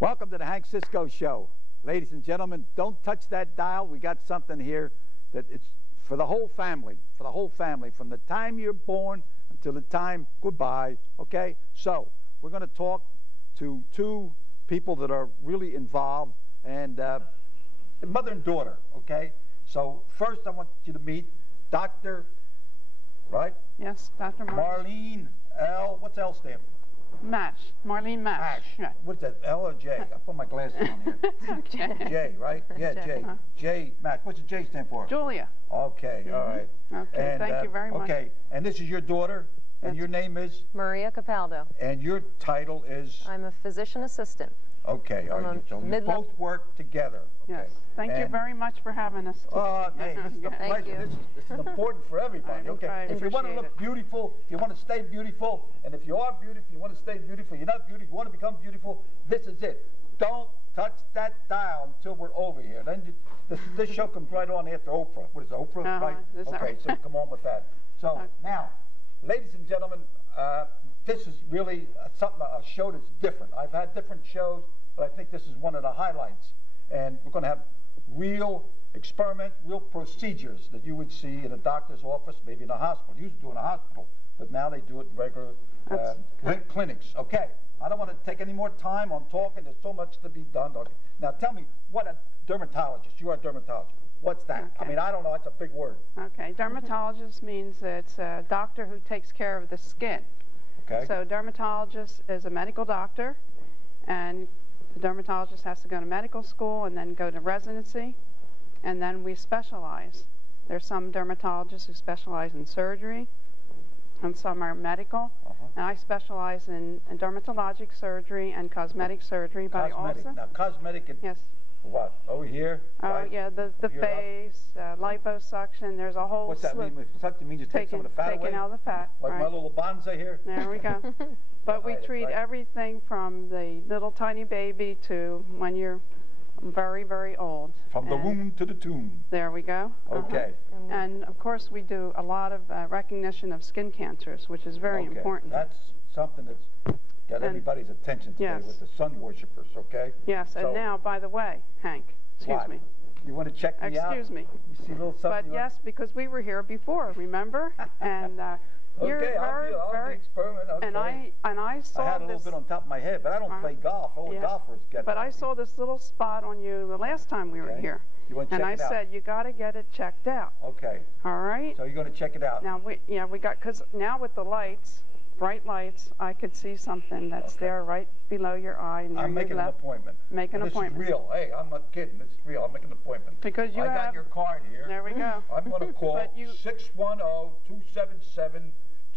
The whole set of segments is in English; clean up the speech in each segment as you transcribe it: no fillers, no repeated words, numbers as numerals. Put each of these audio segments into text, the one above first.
Welcome to the Hank Cisco Show. Ladies and gentlemen, don't touch that dial. We got something here that it's for the whole family, from the time you're born until the time goodbye, okay? So we're going to talk to two people that are really involved, and mother and daughter, okay? So first I want you to meet Dr., right? Yes, Dr. Marlene L. What's L stand for? Mash. Marlene Mash. Mash. Yeah. What's that, L or J? I put my glasses on here. J, right? Yeah, J. J, Mash. What's the J stand for? Julia. Okay, all right. Okay, And, thank you very much. Okay, and this is your daughter, and your name is? Maria Capaldo. And your title is? I'm a physician assistant. Okay, all right. So you both work together. Okay. Yes. Thank you very much for having us. Hey, this is a pleasure. This is important for everybody. Okay. If you want to look beautiful, if you want to stay beautiful, and if you are beautiful, you want to stay beautiful, you're not beautiful, you want to become beautiful, this is it. Don't touch that dial until we're over here. Then this show comes right on after Oprah. What is it, Oprah? Right? Okay, so come on with that. So now, ladies and gentlemen, this is really a show that's different. I've had different shows, but I think this is one of the highlights. And we're going to have real experiments, real procedures that you would see in a doctor's office, maybe in a hospital. You used to do it in a hospital, but now they do it in regular clinics. Okay, I don't want to take any more time on talking. There's so much to be done. Okay. Now tell me, what a dermatologist, you are a dermatologist. What's that? Okay. I mean, I don't know. It's a big word. Okay, dermatologist means it's a doctor who takes care of the skin. Okay. So dermatologist is a medical doctor, and the dermatologist has to go to medical school and then go to residency, and then we specialize. There's some dermatologists who specialize in surgery, and some are medical. And I specialize in dermatologic surgery and cosmetic surgery, but cosmetic. also... Now, cosmetic... Yes. What? Over here? Oh, right? Yeah, the face, liposuction, there's a whole... What's that mean? Suction means you take some of the fat away? Taking out the fat, like my little bonza here? There we go. But we treat everything from the little tiny baby to when you're very, very old. From the womb to the tomb. There we go. Okay. And, of course, we do a lot of recognition of skin cancers, which is very important. That's something that's got everybody's attention today with the sun worshippers, okay? Yes, so, and now, by the way, Hank, excuse me. You want to check me out? Excuse me. You see a little something? But yes, because we were here before, remember? And you're I'll experiment. Okay. And I saw I had a little bit on top of my head, but I don't play golf. All the golfers get. But I saw this little spot on you the last time we were here. You want to check it out? And I said, you got to get it checked out. Okay. All right. So you're going to check it out. Now we got, because now with the lights, bright lights, I could see something that's there right below your eye. Near I'm making an appointment. Make an appointment. This is real. Hey, I'm not kidding. This is real. I'm making an appointment. Because I got your card here. There we go. I'm going to call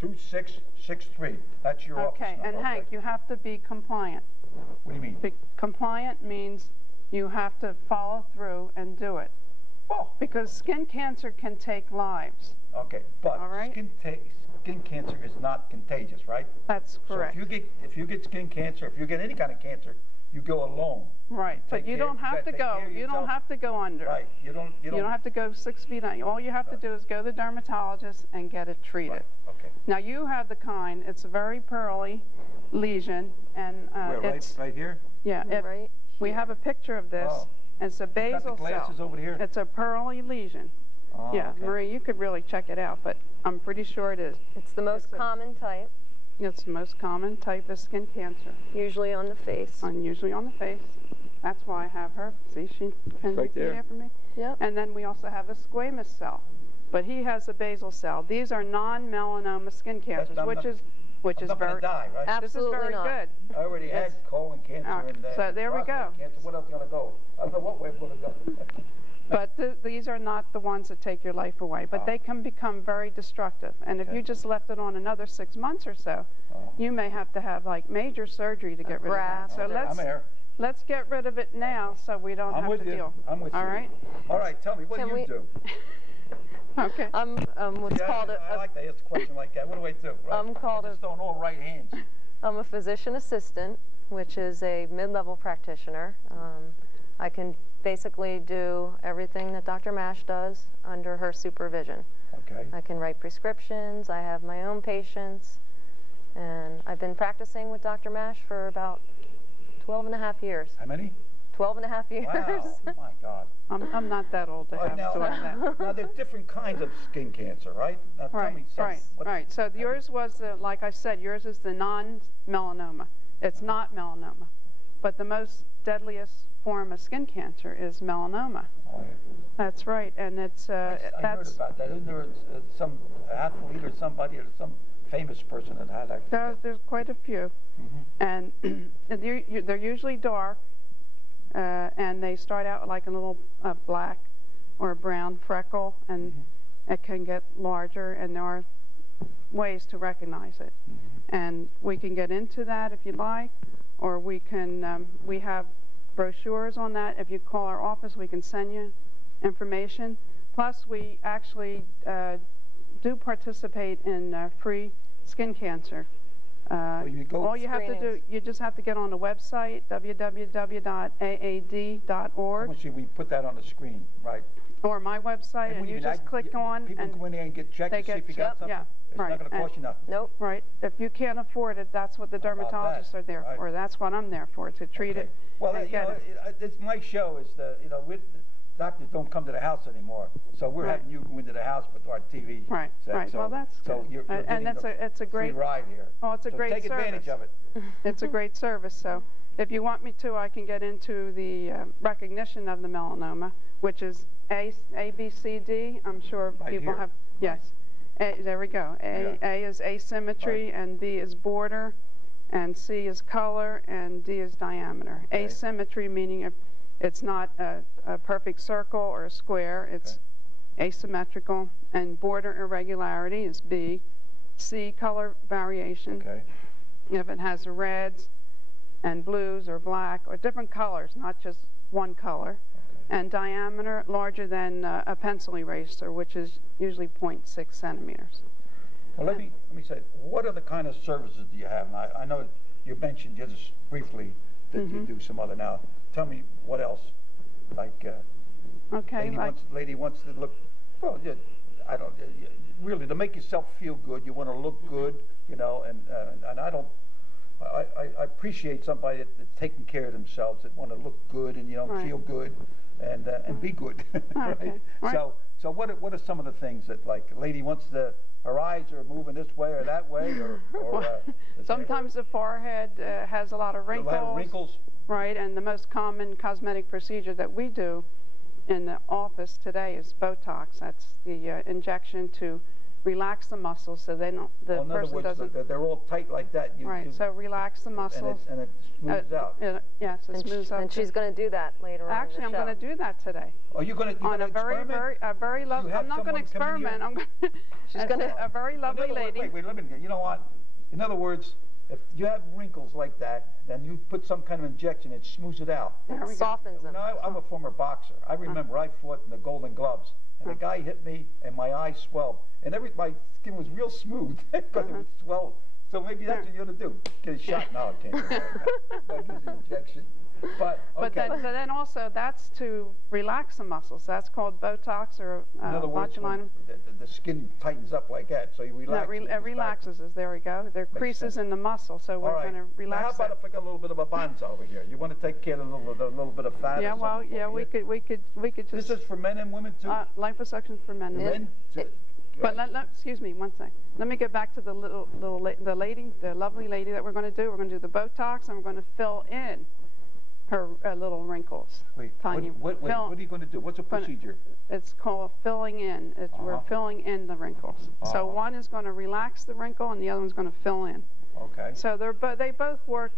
610-277-2663. That's your office number. And Hank, you have to be compliant. What do you mean? Compliant means you have to follow through and do it. Oh. Because skin cancer can take lives. Okay, but skin cancer is not contagious, right? That's correct. So if you get skin cancer, if you get any kind of cancer, you go alone. Right, but you don't have to go. You don't have to go under. Right. You don't have to go 6 feet under. All you have to do is go to the dermatologist and get it treated. Right. Okay. Now you have the kind. It's a very pearly lesion, and it's right here. Yeah. Right. We have a picture of this. Oh. It's a basal cell. Got the glasses over here. It's a pearly lesion. Oh, yeah, okay. Marie, you could really check it out, but I'm pretty sure it is. It's the most common type. It's the most common type of skin cancer. Usually on the face. Usually on the face. That's why I have her. See, she can right there for me. Yep. And then we also have a squamous cell, but he has a basal cell. These are non-melanoma skin cancers, which is very die, right? Absolutely this is very good. I already had colon cancer and so there we go. Cancer. What else are you gonna go? I don't know what way we're gonna go. But these are not the ones that take your life away, but they can become very destructive. And if you just left it on another 6 months or so, you may have to have like major surgery to get rid of that. So let's get rid of it now so we don't have to deal. I'm with you. All right? All right, tell me, what do you do? Okay. I'm what's called I like to ask a question like that. What do I do? Right? I'm called I just don't all right hands. I'm a physician assistant, which is a mid-level practitioner. I can basically do everything that Dr. Mash does under her supervision. Okay. I can write prescriptions, I have my own patients, and I've been practicing with Dr. Mash for about 12.5 years. How many? 12.5 years. Wow, oh my God. I'm not that old to have doing that. Now, there's different kinds of skin cancer, right? Now, tell me something. Right. So yours was, like I said, yours is the non-melanoma. It's not melanoma. But the most deadliest form of skin cancer is melanoma. Oh, yeah. That's right, and it's... I heard about that. Isn't there some athlete or somebody or some famous person that had that? There's quite a few. And they're usually dark, and they start out like a little black or a brown freckle, and it can get larger, and there are ways to recognize it. And we can get into that if you like, or we can, we have brochures on that. If you call our office, we can send you information. Plus, we actually do participate in free skin cancer. All you have to do, you just have to get on the website, www.aad.org. Should we put that on the screen, right? Or my website, and you just click on. People go in there and get checked to see if you got something? Yeah, it's not going to cost you nothing. Nope. Right. If you can't afford it, that's what the dermatologists are there for. That's what I'm there for, to treat it. Well, it's my show is doctors don't come to the house anymore, so we're having you go into the house with our TV. Right. So, well, that's so good. You're and it's a great free ride here. Oh, it's a great service. Take advantage of it. It's a great service. So, if you want me to, I can get into the recognition of the melanoma, which is A, B, C, D. I'm sure people have. Yes. There we go. A is asymmetry, and B is border, and C is color, and D is diameter. Okay. Asymmetry meaning if it's not a perfect circle or a square, it's asymmetrical, and border irregularity is B. C, color variation. Okay. If it has reds and blues or black or different colors, not just one color. And diameter larger than a pencil eraser, which is usually 0.6 centimeters. Well, let me say, what are the kind of services do you have? And I know you mentioned just briefly that you do some other. Now, tell me what else. Like, lady wants to look. Well, I don't really to make yourself feel good. You want to look good, you know, and I don't. I appreciate somebody that's taking care of themselves, that want to look good and feel good. And be good, right? So what are some of the things that, like, a lady wants her eyes are moving this way or that way, or sometimes the forehead has a lot of wrinkles. A lot of wrinkles. Right, and the most common cosmetic procedure that we do in the office today is Botox. That's the injection to relax the muscles so they don't. The person doesn't. They're all tight like that. Right. So relax the muscles. And it smooths out. Yes, it smooths out. And she's going to do that later on. Actually, I'm going to do that today. Oh, you're going to on a very lovely. I'm not going to experiment. I'm going. She's going to a very lovely lady. Wait, let me. You know what? In other words, if you have wrinkles like that, then you put some kind of injection, it smooths it out. It softens them. Now, I'm a former boxer. I remember I fought in the Golden Gloves, and the guy hit me, and my eyes swelled, and my skin was real smooth because it was swelled. So maybe that's what you're going to do. Get a shot. No, I can't do that. Use an injection. But then also that's to relax the muscles. That's called Botox or botulinum. The skin tightens up like that, so you relax. It relaxes us. There we go. There are creases in the muscle, so we're going to relax. Now, how about if I got a little bit of a bonzo over here? You want to take care of a little bit of fat? Yeah, well, yeah, we could just. This is for men and women too. Liposuction for men and women. But excuse me, one sec. Let me get back to the lovely lady that we're going to do. We're going to do the Botox, and we're going to fill in her little wrinkles. Wait, tiny. What are you going to do? What's a procedure? It's called filling in. We're filling in the wrinkles. So one is going to relax the wrinkle, and the other one's going to fill in. Okay. So they both work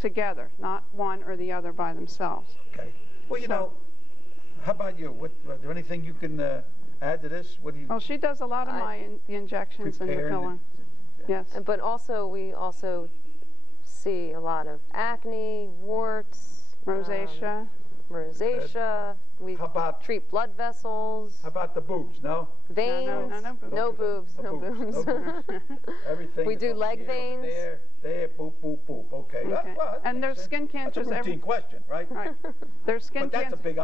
together, not one or the other by themselves. Okay. Well, you know, How about you? Is there anything you can add to this? What do you? Well, she does a lot of the injections and the filling. Yes. But also, we also see a lot of acne, warts, rosacea. We treat blood vessels. How about the boobs? No? Veins? No boobs. No boobs. Everything. We do leg veins. There, boop, boop, boop. Okay. Well, and there's skin cancers. That's a routine question, right? Right. There's skin cancer. But that's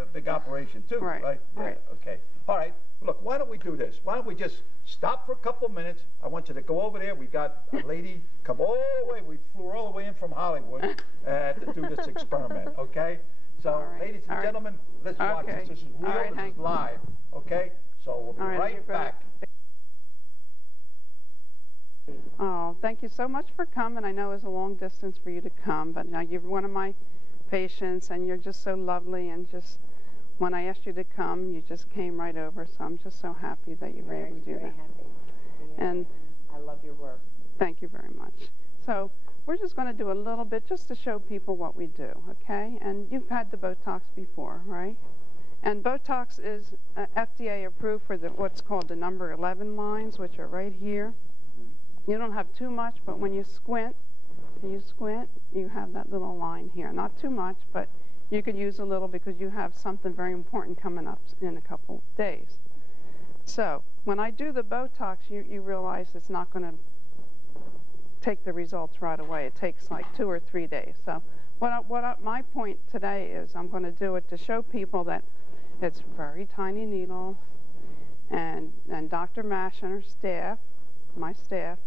a big operation too, right? Right. Yeah, okay. All right. Look, why don't we do this? Why don't we just stop for a couple minutes? I want you to go over there. We got a lady come all the way. We flew her all the way in from Hollywood to do this experiment, okay? So, ladies and gentlemen, let's watch this. This is real. This is live, okay? So we'll be right back. Oh, thank you so much for coming. I know it was a long distance for you to come, but now you're one of my patients, and you're just so lovely, and just when I asked you to come, you just came right over, so I'm just so happy that you were able to do that. Very happy. And I love your work. Thank you very much. So we're just going to do a little bit just to show people what we do, okay? And you've had the Botox before, right? And Botox is FDA approved for what's called the number 11 lines, which are right here. You don't have too much, but when you squint, you have that little line here. Not too much, but you could use a little because you have something very important coming up in a couple days. So when I do the Botox, you realize it's not going to take the results right away. It takes like 2 or 3 days. So my point today is I'm going to do it to show people that it's very tiny needles, and Dr. Mash and her staff, my staff,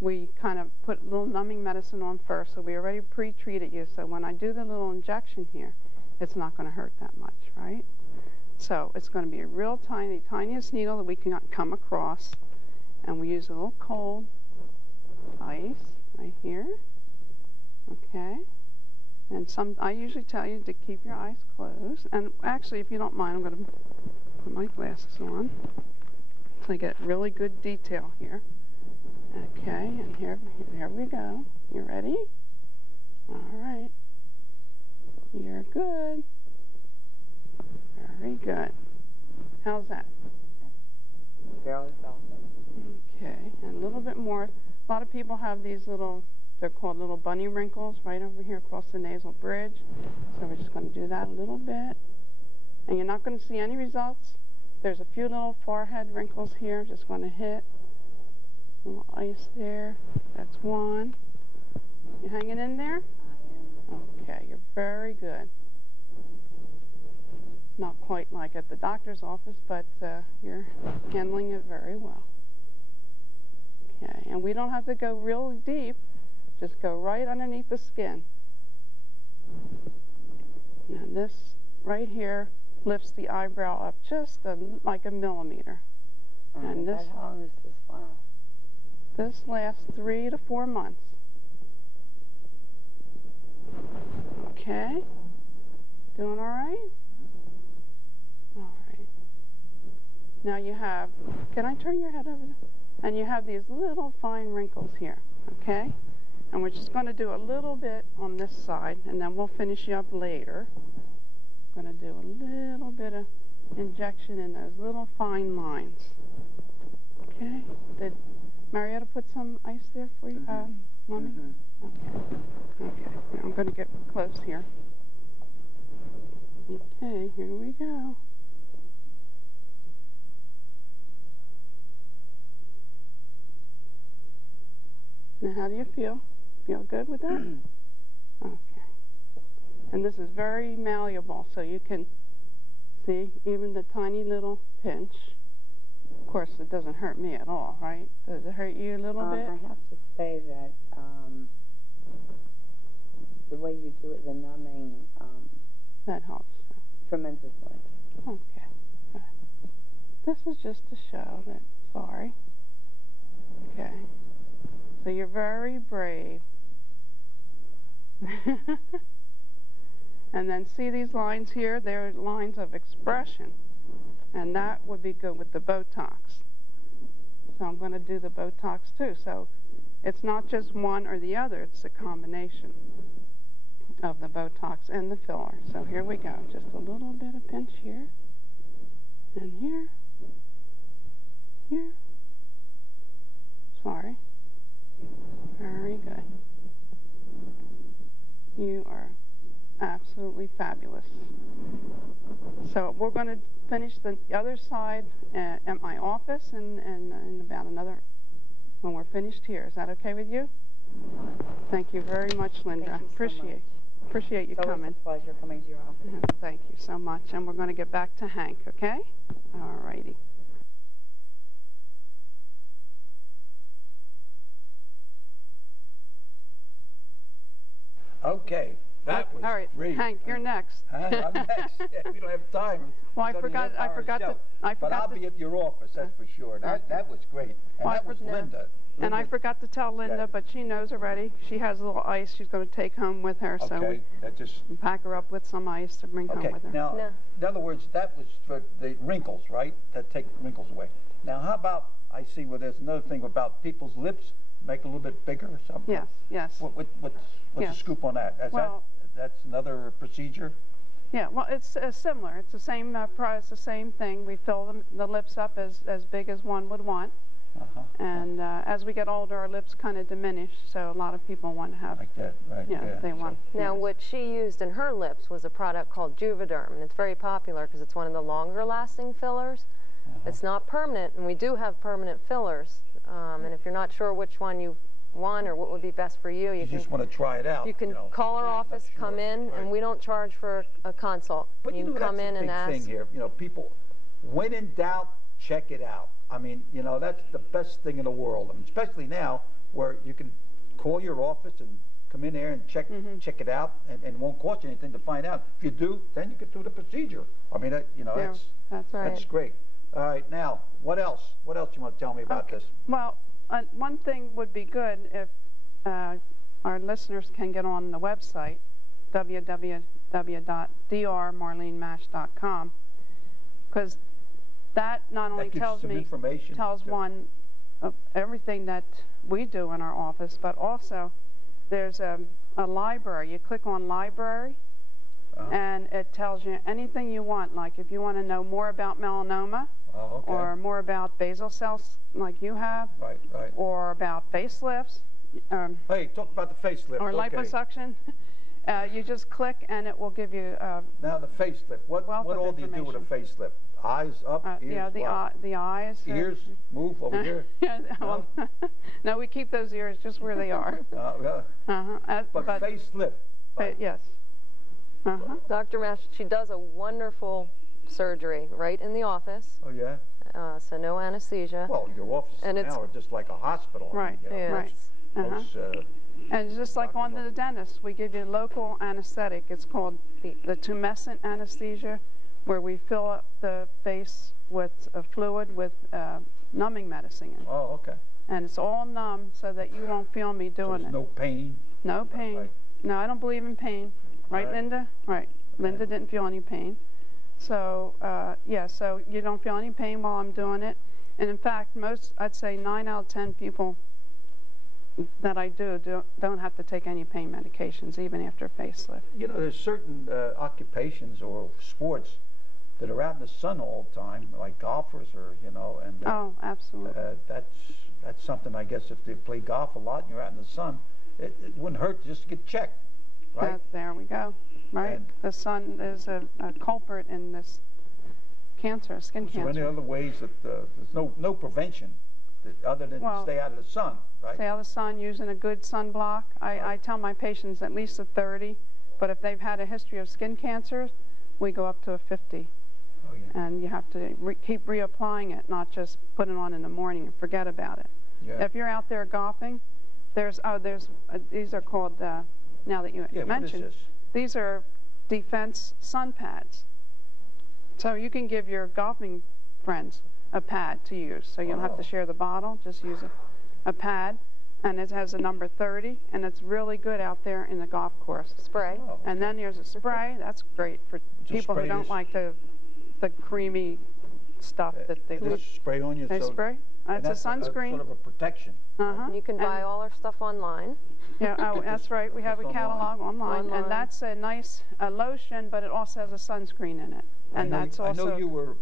we kind of put a little numbing medicine on first, so we already pre-treated you, so when I do the little injection here, it's not going to hurt that much, right? So it's going to be a real tiniest needle that we can come across, and we use a little cold ice right here, okay? And I usually tell you to keep your eyes closed, and actually, if you don't mind, I'm going to put my glasses on so I get really good detail here. Okay, and here we go. You ready? All right. You're good. Very good. How's that? Barely felt it. Okay, and a little bit more. A lot of people have these little, they're called little bunny wrinkles right over here across the nasal bridge. So we're just going to do that a little bit. And you're not going to see any results. There's a few little forehead wrinkles here. I'm just going to hit. Little ice there. That's one. You hanging in there? I am. Okay, you're very good. Not quite like at the doctor's office, but you're handling it very well. Okay, and we don't have to go real deep. Just go right underneath the skin. And this right here lifts the eyebrow up just like a millimeter. And this. How long is this last? This lasts 3 to 4 months. Okay? Doing all right? All right. Now you have, can I turn your head over there? And you have these little fine wrinkles here, okay? And we're just going to do a little bit on this side, and then we'll finish you up later. I'm going to do a little bit of injection in those little fine lines. Okay? Did Marietta put some ice there for you, Mommy? Okay. Okay. Now I'm going to get close here. Okay, here we go. Now, how do you feel? Feel good with that? Okay. And this is very malleable, so you can see even the tiny little pinch. Of course, it doesn't hurt me at all, right? Does it hurt you a little bit? I have to say that the way you do it, the numbing, that helps. tremendously. Okay, good. This is just to show that, sorry. Okay. So you're very brave. And then see these lines here? They're lines of expression. And that would be good with the Botox. So I'm going to do the Botox too. So it's not just one or the other, it's a combination. of the Botox and the filler. So here we go. Just a little bit of pinch here, and here, here. Sorry. Very good. You are absolutely fabulous. So we're going to finish the other side at my office and in about another, when we're finished here. Is that okay with you? Thank you very much, Linda. Appreciate you coming. It's always a pleasure coming to your office. Thank you so much. And we're going to get back to Hank, okay? All righty. Okay, that was all right, great. Hank, you're next. I'm next. Yeah, we don't have time. Well, I forgot to But I'll be at your office, that's for sure. That was great. And that was Linda. And I forgot to tell Linda, but she knows already. She has a little ice she's going to take home with her. Okay, so that just pack her up with some ice to bring home with her. Now, in other words, that was for the wrinkles, right? That take wrinkles away. Now, how about, I see where there's another thing about people's lips, make a little bit bigger or something? Yes, yes. What's the scoop on that? That's another procedure? Yeah, well, it's similar. It's the same it's the same thing. We fill the lips up as big as one would want. And as we get older, our lips kind of diminish, so a lot of people want to have... Like that, right. Yeah, they want... Now, what she used in her lips was a product called Juvederm, and it's very popular because it's one of the longer-lasting fillers. It's not permanent, and we do have permanent fillers. And if you're not sure which one you want or what would be best for you, you just want to try it out. You can call our office, come in, and we don't charge for a consult. But you can come in and ask. Thing here, people, when in doubt, check it out. I mean, that's the best thing in the world. I mean, especially now where you can call your office and come in there and check it out, and it won't cost you anything to find out. If you do, then you can do the procedure. I mean, that's right. That's great. All right, now, what else? What else you want to tell me about this? Well, one thing would be good if our listeners can get on the website, www.drmarlenemash.com, because that not only tells one of everything that we do in our office, but also there's a library. You click on library, and it tells you anything you want. Like if you want to know more about melanoma, or more about basal cells like you have, or about facelifts. Hey, talk about the facelift. Or liposuction. You just click, and it will give you. Now the facelift. What all do you do with a facelift? Eyes up, ears. Yeah, the eyes. Ears move over here. No, we keep those ears just where they are. But facelift. Yes. Dr. Mash, she does a wonderful surgery right in the office. Oh yeah. So no anesthesia. Well, your office now are just like a hospital. Right. And just like on the dentist, we give you local anesthetic. It's called the tumescent anesthesia, where we fill up the face with a fluid with numbing medicine in it. Oh, okay. And it's all numb so that you won't feel me doing it. No pain? No pain. Right. No, I don't believe in pain. Right, Linda? Right. Linda didn't feel any pain. So, so you don't feel any pain while I'm doing it. And in fact, I'd say 9 out of 10 people that I don't have to take any pain medications, even after a facelift. There's certain occupations or sports that are out in the sun all the time, like golfers or, and... oh, absolutely. That's something, I guess, if they play golf a lot and you're out in the sun, it wouldn't hurt just to get checked, right? There we go. Right, the sun is a culprit in this cancer, skin cancer. Is there any other ways that there's no prevention other than stay out of the sun, right? Stay out of the sun, using a good sunblock. I tell my patients at least a 30, but if they've had a history of skin cancer, we go up to a 50. Oh, yeah. And you have to keep reapplying it, not just put it on in the morning and forget about it. Yeah. If you're out there golfing, these are called, now that you mentioned, what is this? These are defense sun pads. So you can give your golfing friends a pad to use. So you don't have to share the bottle, just use a pad. And it has a number 30, and it's really good out there in the golf course. Spray. Oh, okay. And then there's a spray. That's great for people who don't like the creamy stuff that they spray on you. They spray? It's a sunscreen. Sort of a protection. You can buy all our stuff online. Yeah, that's right. We have a catalog online, and that's a nice lotion, but it also has a sunscreen in it. And that's also. I know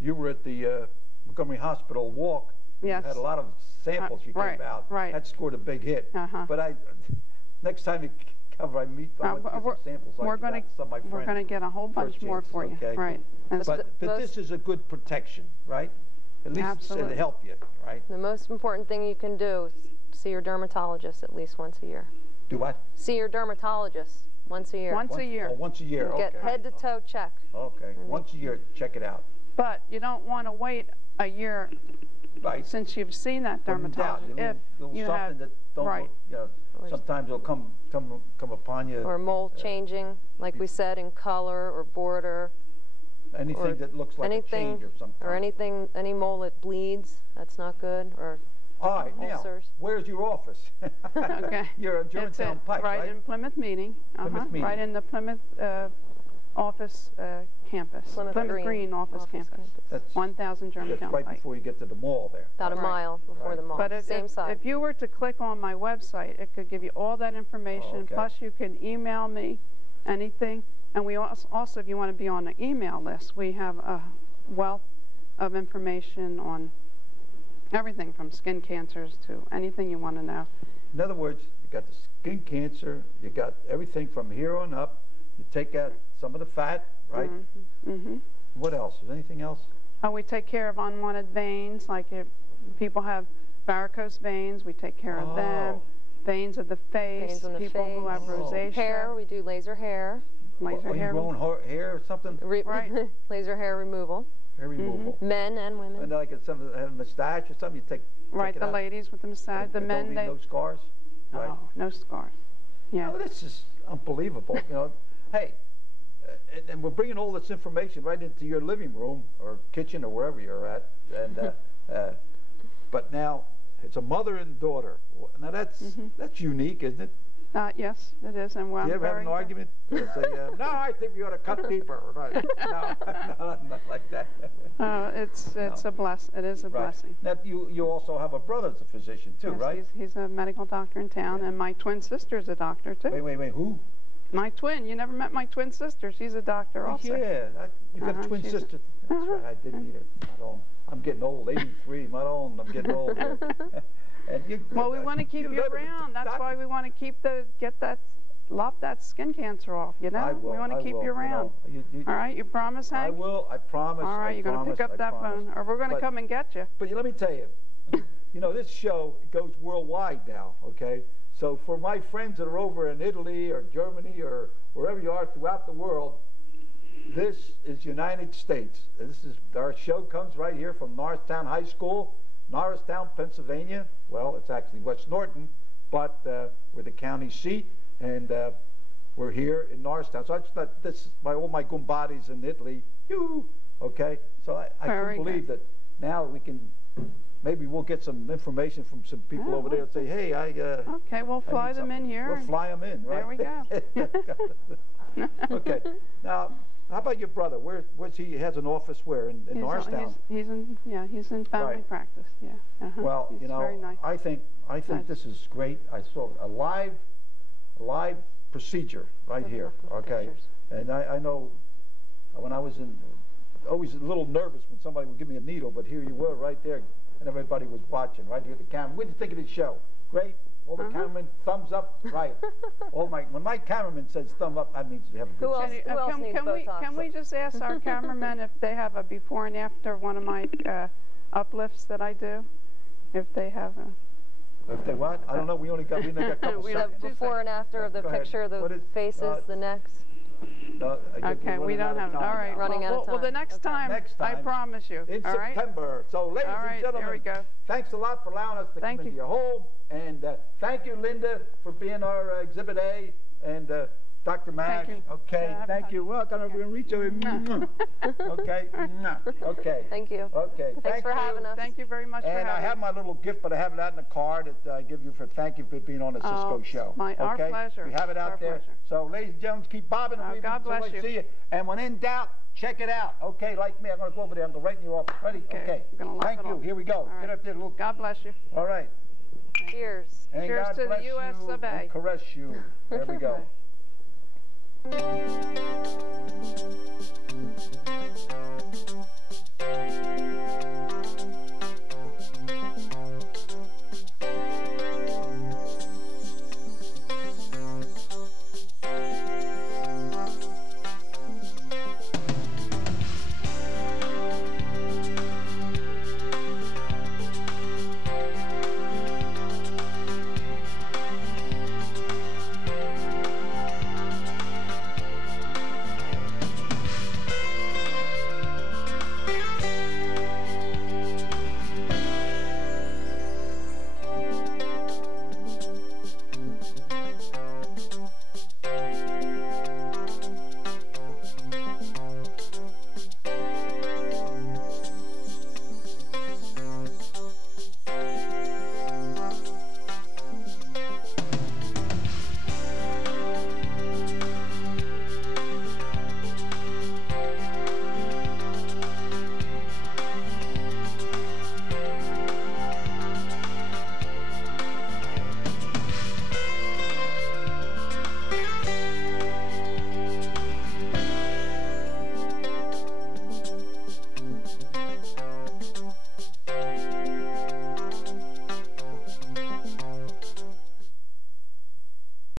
you were at the Montgomery Hospital walk. Yes. You had a lot of samples you gave out. Right. That scored a big hit. But next time you come, I meet I want to get some samples. We're going to get a whole bunch more for you. Okay. Right. But this is a good protection, right? At least it'll help you, right? The most important thing you can do is see your dermatologist at least once a year. Do what? See your dermatologist once a year. Once a year. Oh, once a year, okay. Get head to toe check. Okay, once a year, check it out. But you don't want to wait a year since you've seen that dermatologist. If you have that don't look, you know, sometimes it'll come upon you. Or mold changing, like we said, in color or border. Anything that looks like a change of some kind. Or any mole that bleeds, that's not good. Or all right, ulcers. Now, where's your office? Okay. You're at Germantown Pike, right? Right in Plymouth Meeting. Plymouth Meeting. Right in the Plymouth office campus. Plymouth Green office campus. That's 1000 Germantown Pike. That's right before you get to the mall there. About a mile before the mall. But same side. If you were to click on my website, it could give you all that information. Plus, you can email me anything. And we also, if you want to be on the email list, we have a wealth of information on everything from skin cancers to anything you want to know. In other words, you got the skin cancer, you got everything from here on up. You take out some of the fat, right? What else? Is there anything else? We take care of unwanted veins, like if people have varicose veins, we take care of them. Veins of the face, people who have rosacea. Hair, we do laser hair. Laser hair. Growing hair or something? Right. Laser hair removal. Hair removal. Men and women. And like if someone had a mustache or something, you take the out. Ladies with the mustache. The men, no scars? Right. No scars. Yeah. No, this is unbelievable. You know, hey, and we're bringing all this information right into your living room or kitchen or wherever you're at. And but now it's a mother and daughter. Now that's unique, isn't it? Yes, it is. And you ever have an argument? Say, no, I think you ought to cut deeper. Right. No, not like that. It's a blessing. It is a blessing. Now you also have a brother that's a physician too, right? He's a medical doctor in town, and my twin sister's a doctor too. Wait, who? My twin. You never met my twin sister. She's a doctor also. Yeah, you got a twin sister. That's right. I didn't either. I'm getting old. 83. I'm getting old. Well, we want to keep you around. That's why we want to lop that skin cancer off, you know? We want to keep you around. All right, you promise, Hank? I will, I promise. All right, you're going to pick up that phone, or we're going to come and get you. But let me tell you, you know, this show goes worldwide now, okay? So for my friends that are over in Italy or Germany or wherever you are throughout the world, this is United States. Our show comes right here from Norristown High School, Norristown, Pennsylvania. Well, it's actually West Norton, but we're the county seat, and we're here in Norristown. So I just thought all my gumbadis in Italy, okay? So I couldn't believe that now we can, maybe we'll get some information from some people over there and say, hey, okay, we'll fly them in here. We'll fly them in, right? There we go. Okay. Now, how about your brother? Where's he? Has an office where in Norristown? He's in family practice. Yeah. Well, he's you know, very nice. I think this is great. I saw a live procedure right here. Okay, and I know when I was always a little nervous when somebody would give me a needle, but here you were right there, and everybody was watching right here at the camera. What did you think of the show? Great. All the cameramen, thumbs up, right. When my cameraman says thumb up, that means we have a good show. Who else needs Botox? Can we just ask our cameramen if they have a before and after one of my uplifts that I do? If they have a... If they what? I don't know. We only got a couple seconds. Before and after of the picture, the faces, the necks. Okay, we don't have it. All right. Running out of time. Well, the next time, I promise you. In September. So, ladies and gentlemen, here we go. Thanks a lot for allowing us to come into your home. And thank you, Linda, for being our Exhibit A. And Dr. Mash. Thank you. Okay, thank you. Well, I'm going to reach over. Okay, okay. Thank you. Okay, Thanks for having us. Thank you very much for having us. And I have my little gift, but I have it out in the card that I give you for thank you for being on the Cisco show. Our pleasure. We have it out there. Pleasure. So, ladies and gentlemen, keep bobbing and weaving. God bless you. See you. And when in doubt, check it out. Okay, like me, I'm going to go over there. I'm going to right in your office. Ready? Okay. Thank you. Here we go. Right. Get up there, little. God bless you. All right. Cheers. And Cheers God to bless the U.S. you of A. and caress you. There we go.